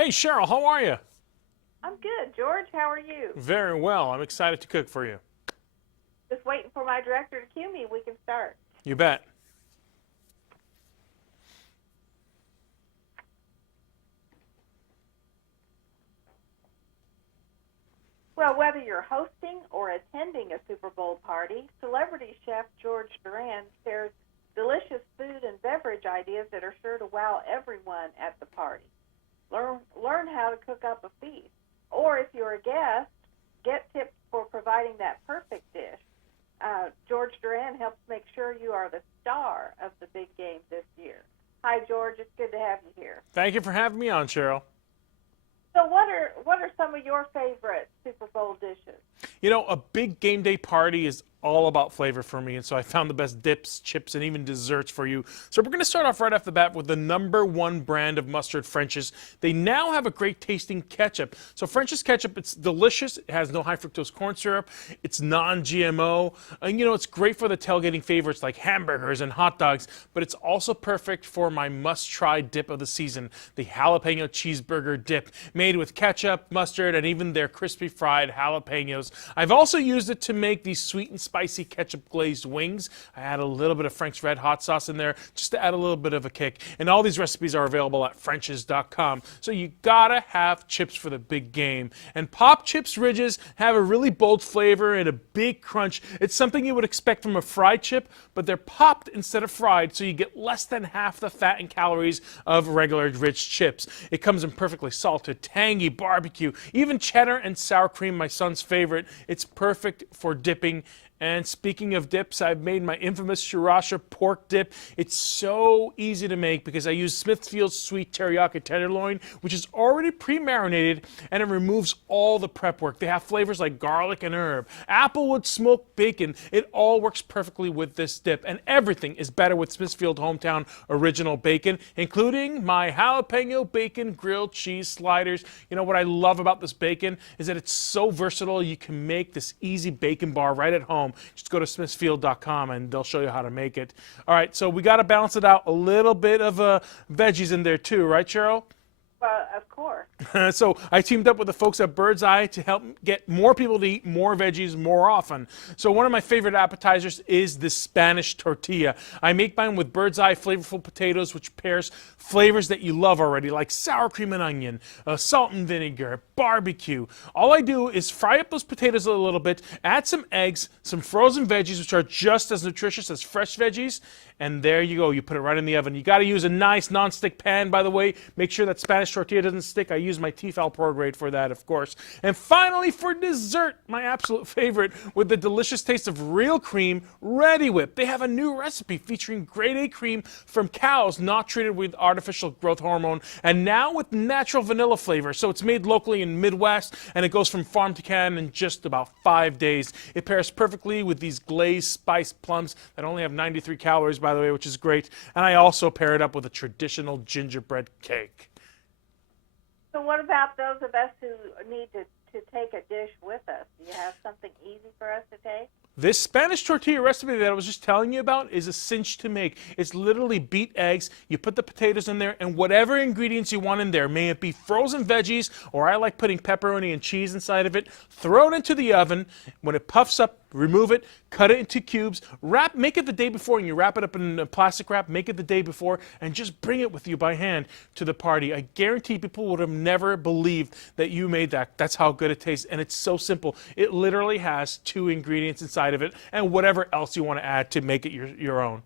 Hey, Cheryl, how are you? I'm good. George, how are you? Very well. I'm excited to cook for you. Just waiting for my director to cue me. We can start. You bet. Well, whether you're hosting or attending a Super Bowl party, celebrity chef George Duran shares delicious food and beverage ideas that are sure to wow everyone at the party. Learn how to cook up a feast. Or if you're a guest, get tips for providing that perfect dish. George Duran helps make sure you are the star of the big game this year. Hi, George. It's good to have you here. Thank you for having me on, Cheryl. So what are some of your favorite Super Bowl dishes? You know, a big game day party is all about flavor for me, and so I found the best dips, chips, and even desserts for you. So we're going to start off right off the bat with the #1 brand of mustard, French's. They now have a great tasting ketchup. So French's ketchup, it's delicious. It has no high fructose corn syrup. It's non-GMO. And you know, it's great for the tailgating favorites like hamburgers and hot dogs, but it's also perfect for my must-try dip of the season, the jalapeno cheeseburger dip, made with ketchup, mustard, and even their crispy fried jalapenos. I've also used it to make these sweet and spicy ketchup glazed wings. I add a little bit of Frank's Red Hot sauce in there just to add a little bit of a kick. And all these recipes are available at frenches.com. So you gotta have chips for the big game. And Pop Chips Ridges have a really bold flavor and a big crunch. It's something you would expect from a fried chip, but they're popped instead of fried, so you get less than half the fat and calories of regular rich chips. It comes in perfectly salted, tangy, barbecue, even cheddar and sour cream, my son's favorite. It's perfect for dipping. And speaking of dips, I've made my infamous sriracha pork dip. It's so easy to make because I use Smithfield's sweet teriyaki tenderloin, which is already pre-marinated, and it removes all the prep work. They have flavors like garlic and herb, applewood smoked bacon. It all works perfectly with this dip, and everything is better with Smithfield Hometown Original Bacon, including my jalapeno bacon grilled cheese sliders. You know what I love about this bacon is that it's so versatile. You can make this easy bacon bar right at home. Just go to smithfield.com and they'll show you how to make it. All right, so we got to balance it out. A little bit of veggies in there too, right, Cheryl? Well, of course. So I teamed up with the folks at Bird's Eye to help get more people to eat more veggies more often. So one of my favorite appetizers is the Spanish tortilla. I make mine with Bird's Eye flavorful potatoes, which pairs flavors that you love already, like sour cream and onion, salt and vinegar, barbecue. All I do is fry up those potatoes a little bit, add some eggs, some frozen veggies, which are just as nutritious as fresh veggies, and there you go. You put it right in the oven. You got to use a nice non-stick pan, by the way. Make sure that Spanish tortilla doesn't stick. I use my Tefal Pro Grade for that, of course. And finally, for dessert, my absolute favorite, with the delicious taste of real cream, Ready Whip. They have a new recipe featuring grade A cream from cows not treated with artificial growth hormone, and now with natural vanilla flavor. So it's made locally in Midwest, and it goes from farm to can in just about 5 days. It pairs perfectly with these glazed spiced plums that only have 93 calories, by the way, which is great. And I also pair it up with a traditional gingerbread cake. So what about those of us who need to take a dish with us? Do you have something easy for us to take? This Spanish tortilla recipe that I was just telling you about is a cinch to make. It's literally beat eggs, you put the potatoes in there, and whatever ingredients you want in there, may it be frozen veggies, or I like putting pepperoni and cheese inside of it, throw it into the oven. When it puffs up, remove it, cut it into cubes, make it the day before, and you wrap it up in a plastic wrap, make it the day before, and just bring it with you by hand to the party. I guarantee people would have never believed that you made that. That's how good it tastes, and it's so simple. It literally has 2 ingredients inside of it, and whatever else you want to add to make it your own.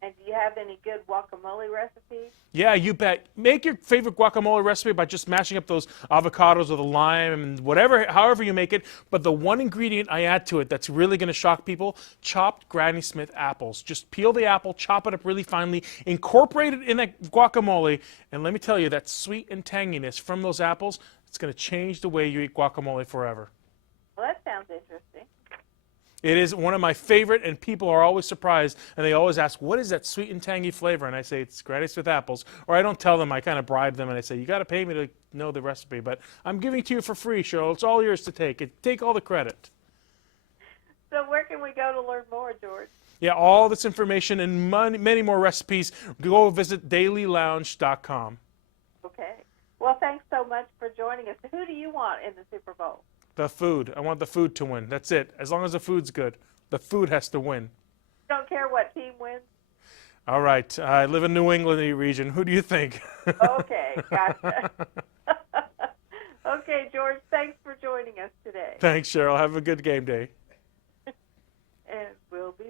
And do you have any good guacamole recipes? Yeah, you bet. Make your favorite guacamole recipe by just mashing up those avocados with a lime and whatever, however you make it. But the one ingredient I add to it that's really going to shock people, chopped Granny Smith apples. Just peel the apple, chop it up really finely, incorporate it in that guacamole, and let me tell you, that sweet and tanginess from those apples, it's going to change the way you eat guacamole forever. Well, that sounds interesting. It is one of my favorite, and people are always surprised, and they always ask, what is that sweet and tangy flavor? And I say, it's Granny Smith apples. Or I don't tell them, I kind of bribe them, and I say, you got to pay me to know the recipe, but I'm giving it to you for free, Cheryl. It's all yours to take. Take all the credit. So where can we go to learn more, George? Yeah, all this information and many more recipes, go visit dailylounge.com. Okay. Well, thanks so much for joining us. Who do you want in the Super Bowl? The food. I want the food to win. That's it. As long as the food's good, the food has to win. Don't care what team wins? All right. I live in New England region. Who do you think? Okay, gotcha. Okay, George, thanks for joining us today. Thanks, Cheryl. Have a good game day. And we'll be